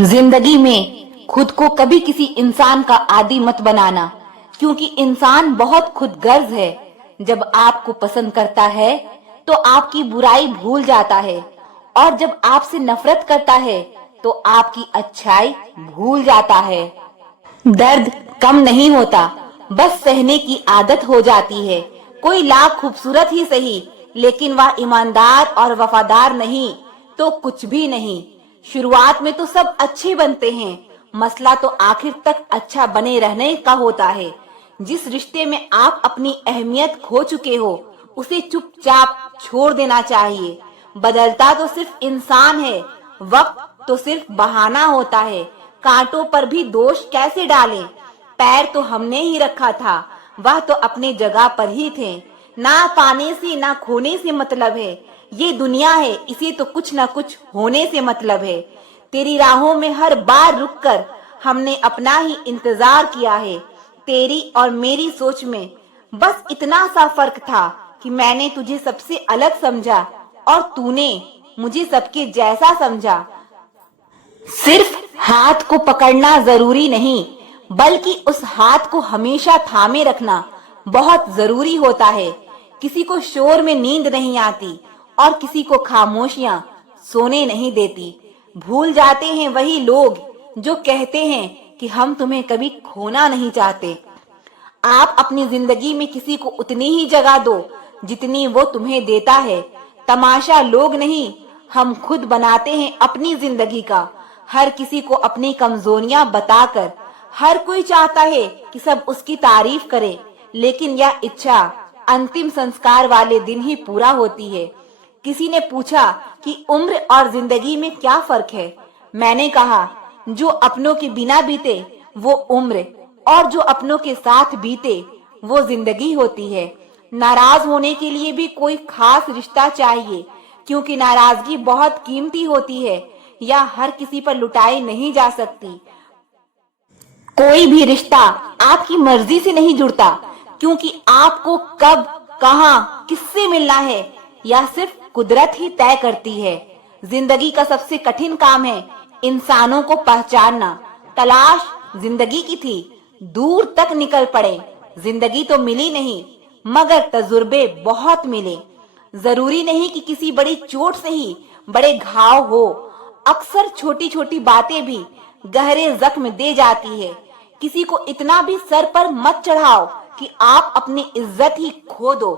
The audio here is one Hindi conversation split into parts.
जिंदगी में खुद को कभी किसी इंसान का आदी मत बनाना, क्योंकि इंसान बहुत खुदगर्ज है। जब आपको पसंद करता है तो आपकी बुराई भूल जाता है, और जब आपसे नफरत करता है तो आपकी अच्छाई भूल जाता है। दर्द कम नहीं होता, बस सहने की आदत हो जाती है। कोई लाख खूबसूरत ही सही, लेकिन वह ईमानदार और वफादार नहीं तो कुछ भी नहीं। शुरुआत में तो सब अच्छे बनते हैं, मसला तो आखिर तक अच्छा बने रहने का होता है। जिस रिश्ते में आप अपनी अहमियत खो चुके हो, उसे चुपचाप छोड़ देना चाहिए। बदलता तो सिर्फ इंसान है, वक्त तो सिर्फ बहाना होता है। कांटों पर भी दोष कैसे डालें? पैर तो हमने ही रखा था, वह तो अपने जगह पर ही थे। ना पाने से ना खोने से मतलब है, ये दुनिया है, इसे तो कुछ ना कुछ होने से मतलब है। तेरी राहों में हर बार रुककर हमने अपना ही इंतजार किया है। तेरी और मेरी सोच में बस इतना सा फर्क था कि मैंने तुझे सबसे अलग समझा और तूने मुझे सबके जैसा समझा। सिर्फ हाथ को पकड़ना जरूरी नहीं, बल्कि उस हाथ को हमेशा थामे रखना बहुत जरूरी होता है। किसी को शोर में नींद नहीं आती और किसी को खामोशियां सोने नहीं देती। भूल जाते हैं वही लोग जो कहते हैं कि हम तुम्हें कभी खोना नहीं चाहते। आप अपनी जिंदगी में किसी को उतनी ही जगह दो जितनी वो तुम्हें देता है। तमाशा लोग नहीं, हम खुद बनाते हैं अपनी जिंदगी का। हर किसी को अपनी कमजोरियां बताकर हर कोई चाहता है कि सब उसकी तारीफ करे, लेकिन यह इच्छा अंतिम संस्कार वाले दिन ही पूरा होती है। किसी ने पूछा कि उम्र और जिंदगी में क्या फर्क है? मैंने कहा, जो अपनों के बिना बीते वो उम्र, और जो अपनों के साथ बीते वो जिंदगी होती है। नाराज होने के लिए भी कोई खास रिश्ता चाहिए, क्योंकि नाराजगी बहुत कीमती होती है, या हर किसी पर लुटाई नहीं जा सकती। कोई भी रिश्ता आपकी मर्जी से नहीं जुड़ता, क्योंकि आपको कब, कहां, किससे मिलना है यह सिर्फ कुदरत ही तय करती है। जिंदगी का सबसे कठिन काम है इंसानों को पहचानना। तलाश जिंदगी की थी, दूर तक निकल पड़े। जिंदगी तो मिली नहीं, मगर तजुर्बे बहुत मिले। जरूरी नहीं कि किसी बड़ी चोट से ही बड़े घाव हो, अक्सर छोटी छोटी बातें भी गहरे जख्म दे जाती है। किसी को इतना भी सर पर मत चढ़ाओ कि आप अपनी इज्जत ही खो दो।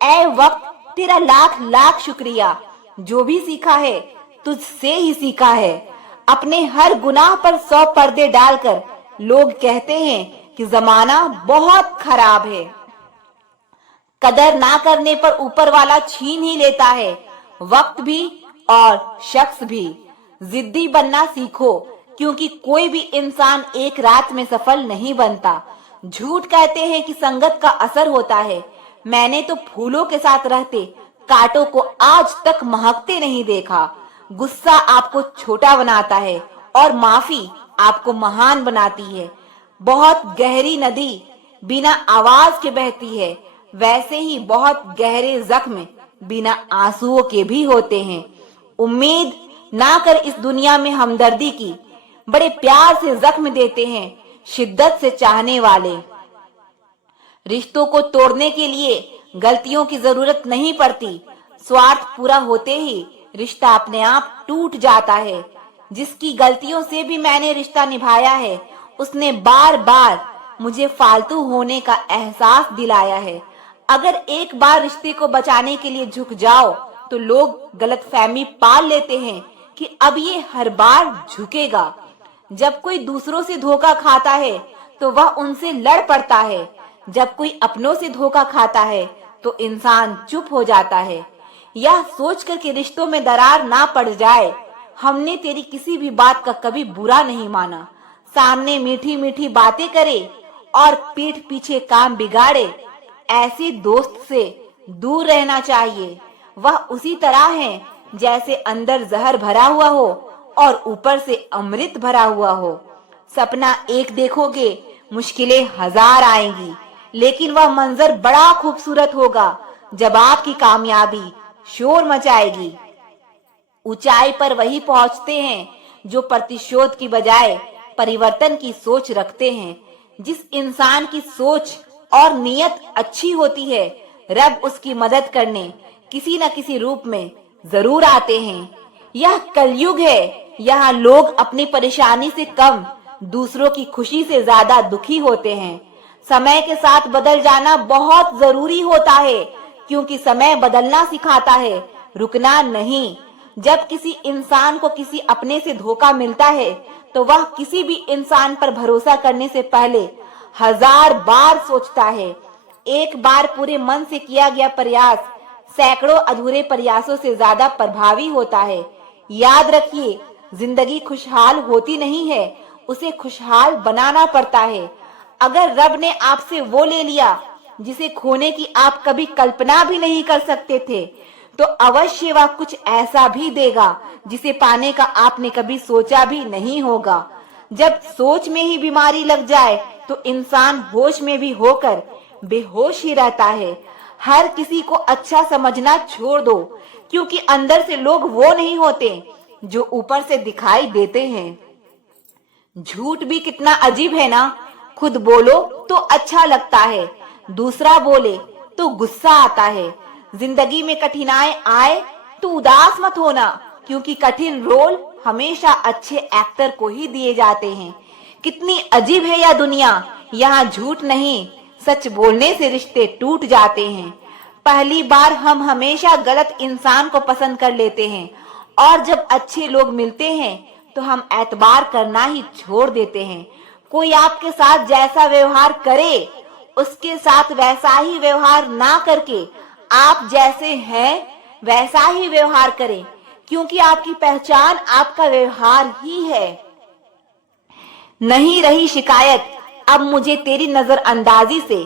ऐ वक्त, तेरा लाख लाख शुक्रिया। जो भी सीखा है तुझसे ही सीखा है। अपने हर गुनाह पर 100 पर्दे डालकर लोग कहते हैं कि जमाना बहुत खराब है। कदर ना करने पर ऊपर वाला छीन ही लेता है, वक्त भी और शख्स भी। जिद्दी बनना सीखो, क्योंकि कोई भी इंसान एक रात में सफल नहीं बनता। झूठ कहते हैं कि संगत का असर होता है। मैंने तो फूलों के साथ रहते कांटों को आज तक महकते नहीं देखा। गुस्सा आपको छोटा बनाता है और माफी आपको महान बनाती है। बहुत गहरी नदी बिना आवाज के बहती है, वैसे ही बहुत गहरे जख्म बिना आंसुओं के भी होते हैं। उम्मीद ना कर इस दुनिया में हमदर्दी की, बड़े प्यार से जख्म देते हैं शिद्दत से चाहने वाले। रिश्तों को तोड़ने के लिए गलतियों की जरूरत नहीं पड़ती, स्वार्थ पूरा होते ही रिश्ता अपने आप टूट जाता है। जिसकी गलतियों से भी मैंने रिश्ता निभाया है, उसने बार बार मुझे फालतू होने का एहसास दिलाया है। अगर एक बार रिश्ते को बचाने के लिए झुक जाओ तो लोग गलतफहमी पाल लेते हैं कि अब ये हर बार झुकेगा। जब कोई दूसरों से धोखा खाता है तो वह उनसे लड़ पड़ता है। जब कोई अपनों से धोखा खाता है तो इंसान चुप हो जाता है। यह सोचकर कि रिश्तों में दरार ना पड़ जाए, हमने तेरी किसी भी बात का कभी बुरा नहीं माना। सामने मीठी मीठी बातें करे और पीठ पीछे काम बिगाड़े, ऐसे दोस्त से दूर रहना चाहिए। वह उसी तरह है जैसे अंदर जहर भरा हुआ हो और ऊपर से अमृत भरा हुआ हो। सपना एक देखोगे, मुश्किलें 1000 आएंगी, लेकिन वह मंजर बड़ा खूबसूरत होगा जब आपकी कामयाबी शोर मचाएगी। ऊंचाई पर वही पहुंचते हैं जो प्रतिशोध की बजाय परिवर्तन की सोच रखते हैं। जिस इंसान की सोच और नीयत अच्छी होती है, रब उसकी मदद करने किसी न किसी रूप में जरूर आते हैं। यह कलयुग है, यहाँ लोग अपनी परेशानी से कम दूसरों की खुशी से ज्यादा दुखी होते हैं। समय के साथ बदल जाना बहुत जरूरी होता है, क्योंकि समय बदलना सिखाता है, रुकना नहीं। जब किसी इंसान को किसी अपने से धोखा मिलता है, तो वह किसी भी इंसान पर भरोसा करने से पहले 1000 बार सोचता है। एक बार पूरे मन से किया गया प्रयास सैकड़ों अधूरे प्रयासों से ज्यादा प्रभावी होता है। याद रखिए, जिंदगी खुशहाल होती नहीं है, उसे खुशहाल बनाना पड़ता है। अगर रब ने आपसे वो ले लिया जिसे खोने की आप कभी कल्पना भी नहीं कर सकते थे, तो अवश्य वह कुछ ऐसा भी देगा जिसे पाने का आपने कभी सोचा भी नहीं होगा। जब सोच में ही बीमारी लग जाए, तो इंसान होश में भी होकर बेहोश ही रहता है। हर किसी को अच्छा समझना छोड़ दो, क्योंकि अंदर से लोग वो नहीं होते जो ऊपर से दिखाई देते हैं। झूठ भी कितना अजीब है ना। खुद बोलो तो अच्छा लगता है, दूसरा बोले तो गुस्सा आता है। जिंदगी में कठिनाई आए तो उदास मत होना, क्योंकि कठिन रोल हमेशा अच्छे एक्टर को ही दिए जाते हैं। कितनी अजीब है यह दुनिया, यहाँ झूठ नहीं, सच बोलने से रिश्ते टूट जाते हैं। पहली बार हम हमेशा गलत इंसान को पसंद कर लेते हैं, और जब अच्छे लोग मिलते हैं तो हम एतबार करना ही छोड़ देते हैं। कोई आपके साथ जैसा व्यवहार करे, उसके साथ वैसा ही व्यवहार ना करके आप जैसे हैं वैसा ही व्यवहार करें, क्योंकि आपकी पहचान आपका व्यवहार ही है। नहीं रही शिकायत अब मुझे तेरी नजरअंदाजी से,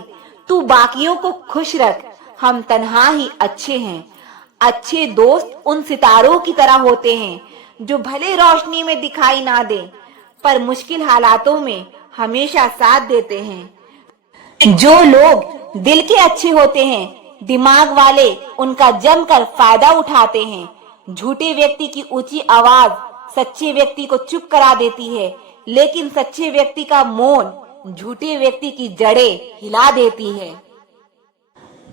तू बाकियों को खुश रख, हम तन्हा ही अच्छे हैं। अच्छे दोस्त उन सितारों की तरह होते हैं जो भले रोशनी में दिखाई ना दे, पर मुश्किल हालातों में हमेशा साथ देते हैं। जो लोग दिल के अच्छे होते हैं, दिमाग वाले उनका जमकर फायदा उठाते हैं। झूठे व्यक्ति की ऊंची आवाज सच्चे व्यक्ति को चुप करा देती है, लेकिन सच्चे व्यक्ति का मौन झूठे व्यक्ति की जड़ें हिला देती है।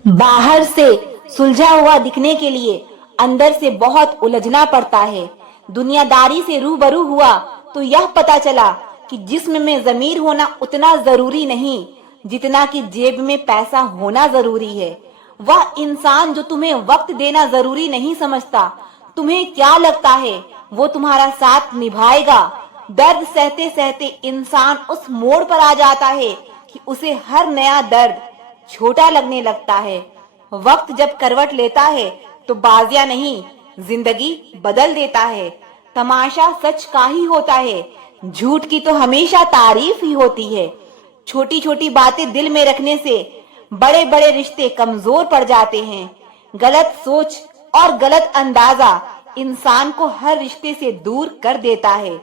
बाहर से सुलझा हुआ दिखने के लिए अंदर से बहुत उलझना पड़ता है। दुनियादारी से रूबरू हुआ तो यह पता चला कि जिस्म में जमीर होना उतना जरूरी नहीं जितना कि जेब में पैसा होना जरूरी है। वह इंसान जो तुम्हें वक्त देना जरूरी नहीं समझता, तुम्हें क्या लगता है वो तुम्हारा साथ निभाएगा? दर्द सहते सहते इंसान उस मोड़ पर आ जाता है कि उसे हर नया दर्द छोटा लगने लगता है। वक्त जब करवट लेता है तो बाजिया नहीं, जिंदगी बदल देता है। तमाशा सच का ही होता है, झूठ की तो हमेशा तारीफ ही होती है। छोटी छोटी बातें दिल में रखने से बड़े बड़े रिश्ते कमजोर पड़ जाते हैं। गलत सोच और गलत अंदाजा इंसान को हर रिश्ते से दूर कर देता है।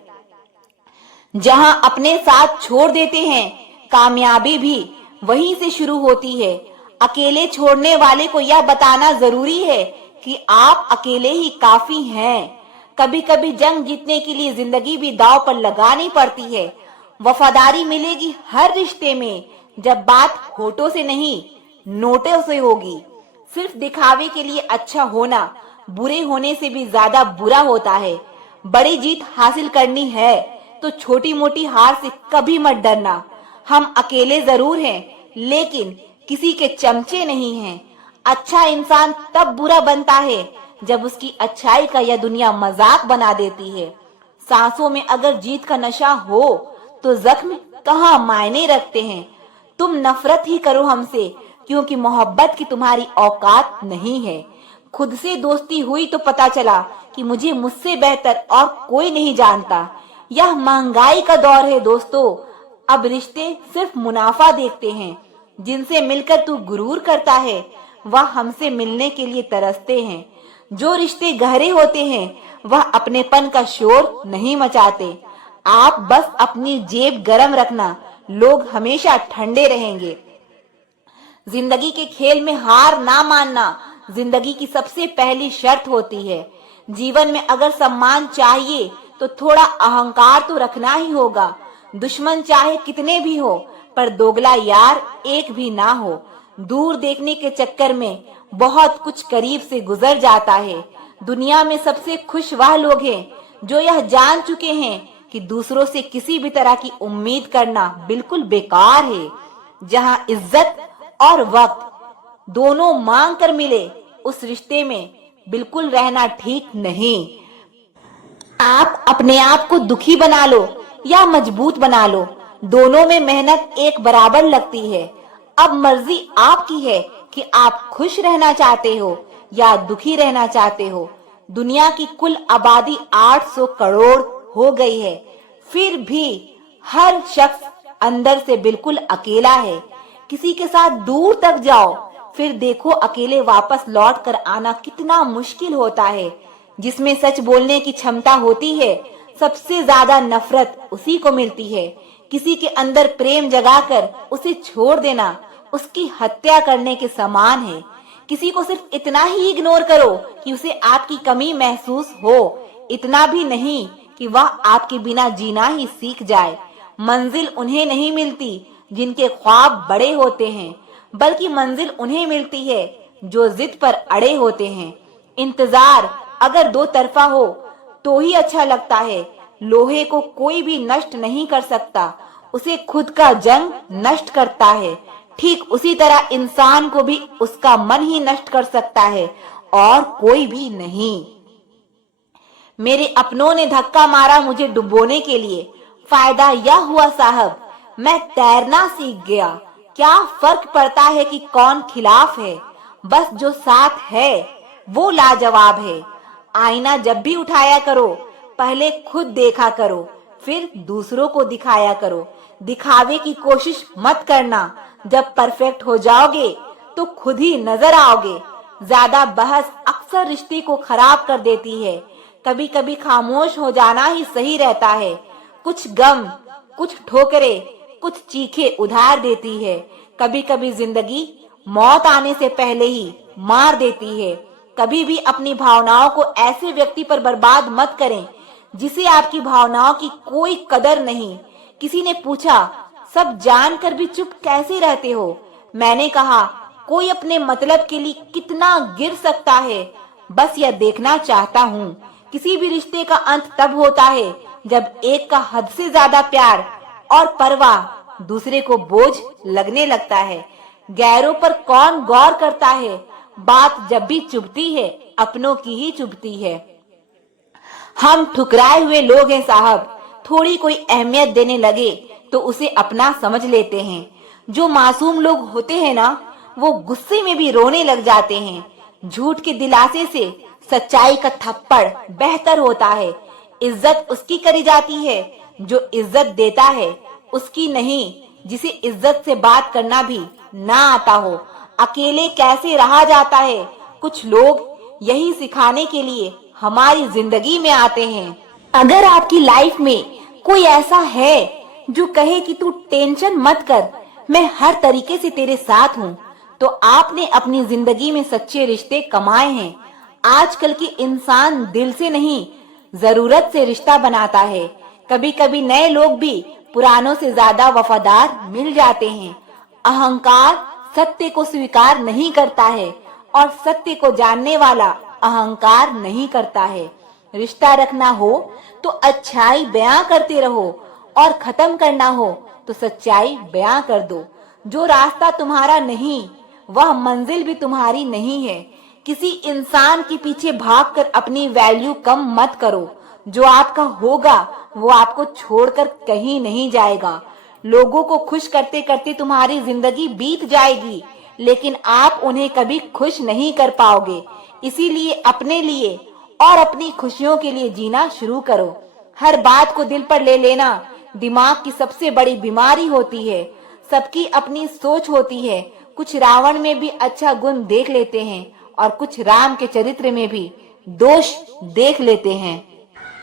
जहां अपने साथ छोड़ देते हैं, कामयाबी भी वहीं से शुरू होती है। अकेले छोड़ने वाले को यह बताना जरूरी है कि आप अकेले ही काफी हैं। कभी कभी जंग जीतने के लिए जिंदगी भी दांव पर लगानी पड़ती है। वफादारी मिलेगी हर रिश्ते में, जब बात होठों से नहीं नोटों से होगी। सिर्फ दिखावे के लिए अच्छा होना बुरे होने से भी ज्यादा बुरा होता है। बड़ी जीत हासिल करनी है तो छोटी मोटी हार से कभी मत डरना। हम अकेले जरूर हैं, लेकिन किसी के चमचे नहीं हैं। अच्छा इंसान तब बुरा बनता है जब उसकी अच्छाई का यह दुनिया मजाक बना देती है। सांसों में अगर जीत का नशा हो तो जख्म कहाँ मायने रखते हैं। तुम नफरत ही करो हमसे, क्योंकि मोहब्बत की तुम्हारी औकात नहीं है। खुद से दोस्ती हुई तो पता चला कि मुझे मुझसे बेहतर और कोई नहीं जानता। यह महंगाई का दौर है दोस्तों, अब रिश्ते सिर्फ मुनाफा देखते हैं। जिनसे मिलकर तू गुरूर करता है, वह हमसे मिलने के लिए तरसते हैं। जो रिश्ते गहरे होते हैं, वह अपनेपन का शोर नहीं मचाते। आप बस अपनी जेब गरम रखना, लोग हमेशा ठंडे रहेंगे। जिंदगी के खेल में हार ना मानना जिंदगी की सबसे पहली शर्त होती है। जीवन में अगर सम्मान चाहिए तो थोड़ा अहंकार तो रखना ही होगा। दुश्मन चाहे कितने भी हो, पर दोगला यार एक भी ना हो। दूर देखने के चक्कर में बहुत कुछ करीब से गुजर जाता है। दुनिया में सबसे खुश वह लोग हैं जो यह जान चुके हैं कि दूसरों से किसी भी तरह की उम्मीद करना बिल्कुल बेकार है। जहां इज्जत और वक्त दोनों मांग कर मिले, उस रिश्ते में बिल्कुल रहना ठीक नहीं। आप अपने आप को दुखी बना लो या मजबूत बना लो, दोनों में मेहनत एक बराबर लगती है। अब मर्जी आपकी है कि आप खुश रहना चाहते हो या दुखी रहना चाहते हो। दुनिया की कुल आबादी 800 करोड़ हो गई है, फिर भी हर शख्स अंदर से बिल्कुल अकेला है। किसी के साथ दूर तक जाओ, फिर देखो अकेले वापस लौट कर आना कितना मुश्किल होता है। जिसमें सच बोलने की क्षमता होती है, सबसे ज्यादा नफरत उसी को मिलती है। किसी के अंदर प्रेम जगाकर उसे छोड़ देना उसकी हत्या करने के समान है। किसी को सिर्फ इतना ही इग्नोर करो कि उसे आपकी कमी महसूस हो, इतना भी नहीं कि वह आपके बिना जीना ही सीख जाए। मंजिल उन्हें नहीं मिलती जिनके ख्वाब बड़े होते हैं, बल्कि मंजिल उन्हें मिलती है जो जिद पर अड़े होते हैं। इंतजार अगर दो तरफा हो तो ही अच्छा लगता है। लोहे को कोई भी नष्ट नहीं कर सकता, उसे खुद का जंग नष्ट करता है। ठीक उसी तरह इंसान को भी उसका मन ही नष्ट कर सकता है और कोई भी नहीं। मेरे अपनों ने धक्का मारा मुझे डुबोने के लिए। फायदा यह हुआ साहब, मैं तैरना सीख गया। क्या फर्क पड़ता है कि कौन खिलाफ है, बस जो साथ है वो लाजवाब है। आईना जब भी उठाया करो, पहले खुद देखा करो, फिर दूसरों को दिखाया करो। दिखावे की कोशिश मत करना, जब परफेक्ट हो जाओगे तो खुद ही नजर आओगे। ज्यादा बहस अक्सर रिश्ते को खराब कर देती है। कभी कभी खामोश हो जाना ही सही रहता है। कुछ गम, कुछ ठोकरे, कुछ चीखे उधार देती है। कभी कभी जिंदगी मौत आने से पहले ही मार देती है। कभी भी अपनी भावनाओं को ऐसे व्यक्ति पर बर्बाद मत करें जिसे आपकी भावनाओं की कोई कदर नहीं। किसी ने पूछा, सब जानकर भी चुप कैसे रहते हो? मैंने कहा, कोई अपने मतलब के लिए कितना गिर सकता है, बस यह देखना चाहता हूँ। किसी भी रिश्ते का अंत तब होता है जब एक का हद से ज्यादा प्यार और परवाह दूसरे को बोझ लगने लगता है। गैरों पर कौन गौर करता है? बात जब भी चुभती है, अपनों की ही चुभती है। हम ठुकराए हुए लोग हैं साहब। थोड़ी कोई अहमियत देने लगे तो उसे अपना समझ लेते हैं। जो मासूम लोग होते हैं ना, वो गुस्से में भी रोने लग जाते हैं। झूठ के दिलासे से सच्चाई का थप्पड़ बेहतर होता है। इज्जत उसकी करी जाती है जो इज्जत देता है, उसकी नहीं जिसे इज्जत से बात करना भी ना आता हो। अकेले कैसे रहा जाता है, कुछ लोग यही सिखाने के लिए हमारी जिंदगी में आते हैं। अगर आपकी लाइफ में कोई ऐसा है जो कहे कि तू टेंशन मत कर, मैं हर तरीके से तेरे साथ हूँ, तो आपने अपनी जिंदगी में सच्चे रिश्ते कमाए हैं। आजकल के इंसान दिल से नहीं, जरूरत से रिश्ता बनाता है। कभी कभी नए लोग भी पुरानों से ज्यादा वफादार मिल जाते हैं। अहंकार सत्य को स्वीकार नहीं करता है और सत्य को जानने वाला अहंकार नहीं करता है। रिश्ता रखना हो तो अच्छाई बयां करते रहो और खत्म करना हो तो सच्चाई बयां कर दो। जो रास्ता तुम्हारा नहीं, वह मंजिल भी तुम्हारी नहीं है। किसी इंसान के पीछे भागकर अपनी वैल्यू कम मत करो। जो आपका होगा वो आपको छोड़कर कहीं नहीं जाएगा। लोगों को खुश करते करते तुम्हारी जिंदगी बीत जाएगी, लेकिन आप उन्हें कभी खुश नहीं कर पाओगे। इसीलिए अपने लिए और अपनी खुशियों के लिए जीना शुरू करो। हर बात को दिल पर ले लेना दिमाग की सबसे बड़ी बीमारी होती है। सबकी अपनी सोच होती है। कुछ रावण में भी अच्छा गुण देख लेते हैं और कुछ राम के चरित्र में भी दोष देख लेते हैं।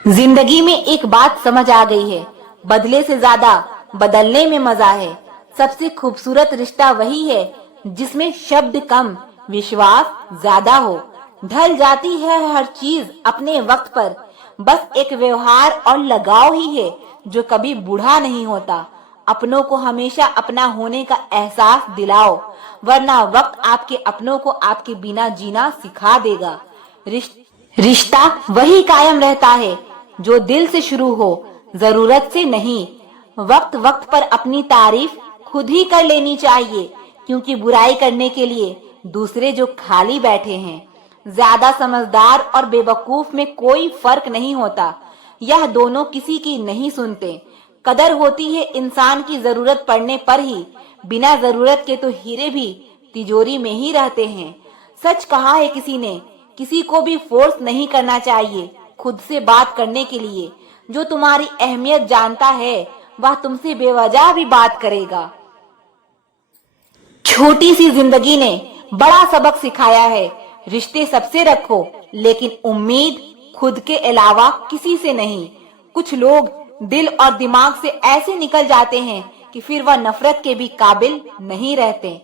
जिंदगी में एक बात समझ आ गई है, बदले से ज्यादा बदलने में मजा है। सबसे खूबसूरत रिश्ता वही है जिसमें शब्द कम, विश्वास ज्यादा हो। ढल जाती है हर चीज अपने वक्त पर, बस एक व्यवहार और लगाव ही है जो कभी बूढ़ा नहीं होता। अपनों को हमेशा अपना होने का एहसास दिलाओ, वरना वक्त आपके अपनों को आपके बिना जीना सिखा देगा। रिश्ता वही कायम रहता है जो दिल से शुरू हो, जरूरत से नहीं। वक्त वक्त पर अपनी तारीफ खुद ही कर लेनी चाहिए, क्योंकि बुराई करने के लिए दूसरे जो खाली बैठे हैं। ज्यादा समझदार और बेवकूफ में कोई फर्क नहीं होता, यह दोनों किसी की नहीं सुनते। कदर होती है इंसान की जरूरत पड़ने पर ही, बिना जरूरत के तो हीरे भी तिजोरी में ही रहते हैं। सच कहा है किसी ने, किसी को भी फोर्स नहीं करना चाहिए खुद से बात करने के लिए। जो तुम्हारी अहमियत जानता है वह तुमसे बेवजह भी बात करेगा। छोटी सी जिंदगी ने बड़ा सबक सिखाया है। रिश्ते सबसे रखो, लेकिन उम्मीद खुद के अलावा किसी से नहीं। कुछ लोग दिल और दिमाग से ऐसे निकल जाते हैं कि फिर वह नफरत के भी काबिल नहीं रहते।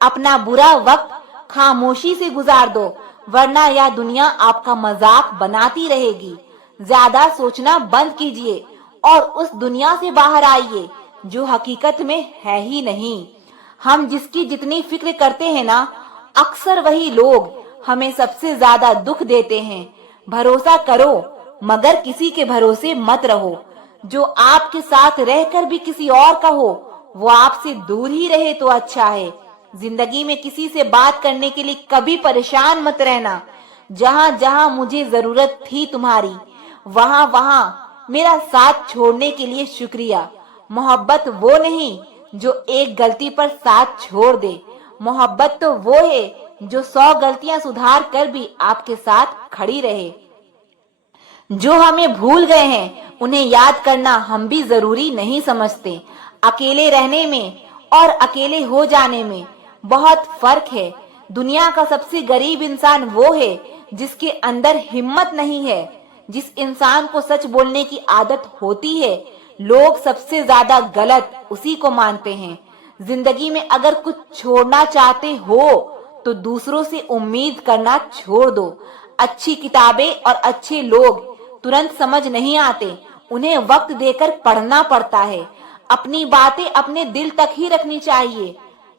अपना बुरा वक्त खामोशी से गुजार दो, वरना यह दुनिया आपका मजाक बनाती रहेगी। ज्यादा सोचना बंद कीजिए और उस दुनिया से बाहर आइए जो हकीकत में है ही नहीं। हम जिसकी जितनी फिक्र करते हैं ना, अक्सर वही लोग हमें सबसे ज्यादा दुख देते हैं। भरोसा करो, मगर किसी के भरोसे मत रहो। जो आपके साथ रहकर भी किसी और का हो, वो आपसे दूर ही रहे तो अच्छा है। जिंदगी में किसी से बात करने के लिए कभी परेशान मत रहना। जहां जहां मुझे जरूरत थी तुम्हारी, वहां वहां मेरा साथ छोड़ने के लिए शुक्रिया। मोहब्बत वो नहीं जो एक गलती पर साथ छोड़ दे। मोहब्बत तो वो है जो 100 गलतियां सुधार कर भी आपके साथ खड़ी रहे। जो हमें भूल गए हैं उन्हें याद करना हम भी जरूरी नहीं समझते। अकेले रहने में और अकेले हो जाने में बहुत फर्क है। दुनिया का सबसे गरीब इंसान वो है जिसके अंदर हिम्मत नहीं है। जिस इंसान को सच बोलने की आदत होती है, लोग सबसे ज्यादा गलत उसी को मानते हैं। जिंदगी में अगर कुछ छोड़ना चाहते हो तो दूसरों से उम्मीद करना छोड़ दो। अच्छी किताबें और अच्छे लोग तुरंत समझ नहीं आते, उन्हें वक्त देकर पढ़ना पड़ता है। अपनी बातें अपने दिल तक ही रखनी चाहिए।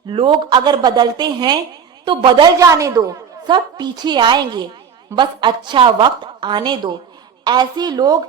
लोग अगर बदलते हैं तो बदल जाने दो, सब पीछे आएंगे। बस अच्छा वक्त आने दो। ऐसे लोग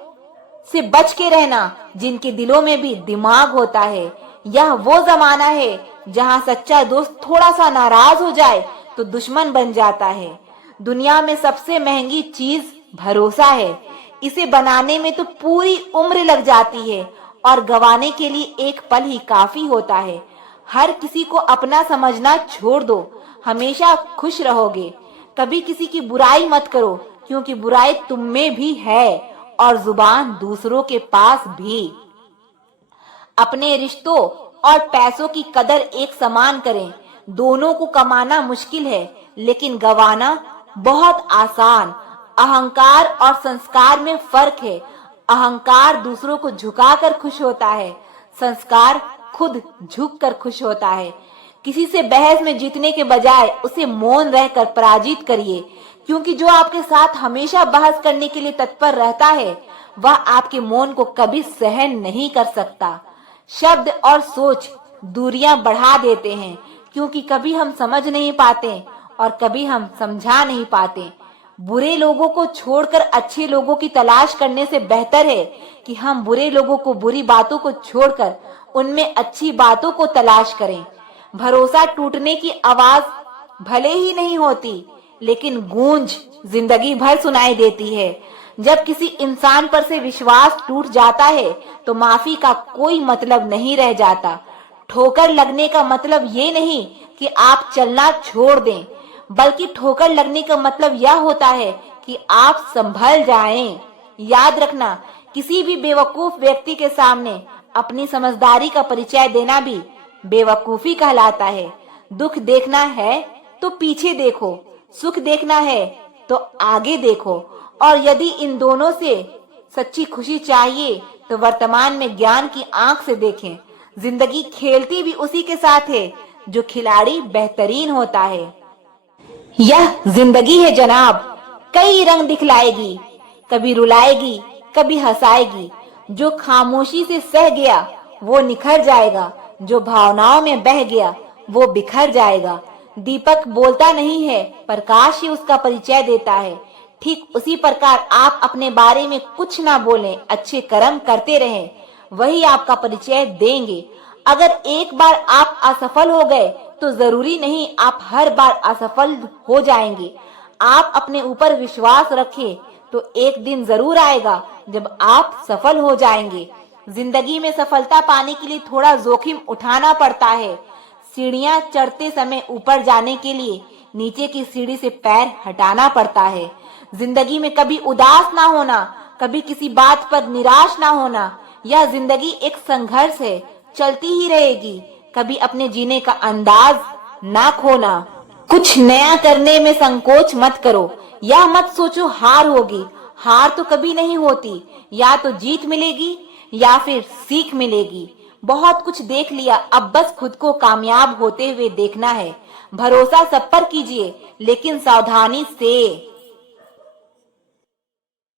से बच के रहना जिनके दिलों में भी दिमाग होता है। यह वो जमाना है जहां सच्चा दोस्त थोड़ा सा नाराज हो जाए तो दुश्मन बन जाता है। दुनिया में सबसे महंगी चीज भरोसा है। इसे बनाने में तो पूरी उम्र लग जाती है और गंवाने के लिए एक पल ही काफी होता है। हर किसी को अपना समझना छोड़ दो, हमेशा खुश रहोगे। कभी किसी की बुराई मत करो, क्योंकि बुराई तुम में भी है और जुबान दूसरों के पास भी। अपने रिश्तों और पैसों की कदर एक समान करें। दोनों को कमाना मुश्किल है, लेकिन गंवाना बहुत आसान। अहंकार और संस्कार में फर्क है। अहंकार दूसरों को झुकाकर खुश होता है, संस्कार खुद झुककर खुश होता है। किसी से बहस में जीतने के बजाय उसे मौन रहकर पराजित करिए, क्योंकि जो आपके साथ हमेशा बहस करने के लिए तत्पर रहता है वह आपके मौन को कभी सहन नहीं कर सकता। शब्द और सोच दूरियां बढ़ा देते हैं, क्योंकि कभी हम समझ नहीं पाते और कभी हम समझा नहीं पाते। बुरे लोगों को छोड़कर अच्छे लोगों की तलाश करने से बेहतर है कि हम बुरे लोगों को बुरी बातों को छोड़कर उनमें अच्छी बातों को तलाश करें। भरोसा टूटने की आवाज भले ही नहीं होती, लेकिन गूंज जिंदगी भर सुनाई देती है। जब किसी इंसान पर से विश्वास टूट जाता है तो माफी का कोई मतलब नहीं रह जाता। ठोकर लगने का मतलब ये नहीं कि आप चलना छोड़ दें, बल्कि ठोकर लगने का मतलब यह होता है कि आप संभल जाएं। याद रखना, किसी भी बेवकूफ व्यक्ति के सामने अपनी समझदारी का परिचय देना भी बेवकूफी कहलाता है। दुख देखना है तो पीछे देखो, सुख देखना है तो आगे देखो, और यदि इन दोनों से सच्ची खुशी चाहिए तो वर्तमान में ज्ञान की आंख से देखें। जिंदगी खेलती भी उसी के साथ है जो खिलाड़ी बेहतरीन होता है। यह जिंदगी है जनाब, कई रंग दिखलाएगी। कभी रुलाएगी, कभी हंसाएगी। जो खामोशी से सह गया वो निखर जाएगा, जो भावनाओं में बह गया वो बिखर जाएगा। दीपक बोलता नहीं है, प्रकाश ही उसका परिचय देता है। ठीक उसी प्रकार आप अपने बारे में कुछ ना बोलें, अच्छे कर्म करते रहें, वही आपका परिचय देंगे। अगर एक बार आप असफल हो गए तो जरूरी नहीं आप हर बार असफल हो जाएंगे। आप अपने ऊपर विश्वास रखें तो एक दिन जरूर आएगा जब आप सफल हो जाएंगे। जिंदगी में सफलता पाने के लिए थोड़ा जोखिम उठाना पड़ता है। सीढ़ियां चढ़ते समय ऊपर जाने के लिए नीचे की सीढ़ी से पैर हटाना पड़ता है। जिंदगी में कभी उदास ना होना, कभी किसी बात पर निराश ना होना। यह जिंदगी एक संघर्ष है, चलती ही रहेगी। कभी अपने जीने का अंदाज ना खोना। कुछ नया करने में संकोच मत करो, या मत सोचो हार होगी। हार तो कभी नहीं होती, या तो जीत मिलेगी या फिर सीख मिलेगी। बहुत कुछ देख लिया, अब बस खुद को कामयाब होते हुए देखना है। भरोसा सब पर कीजिए, लेकिन सावधानी से।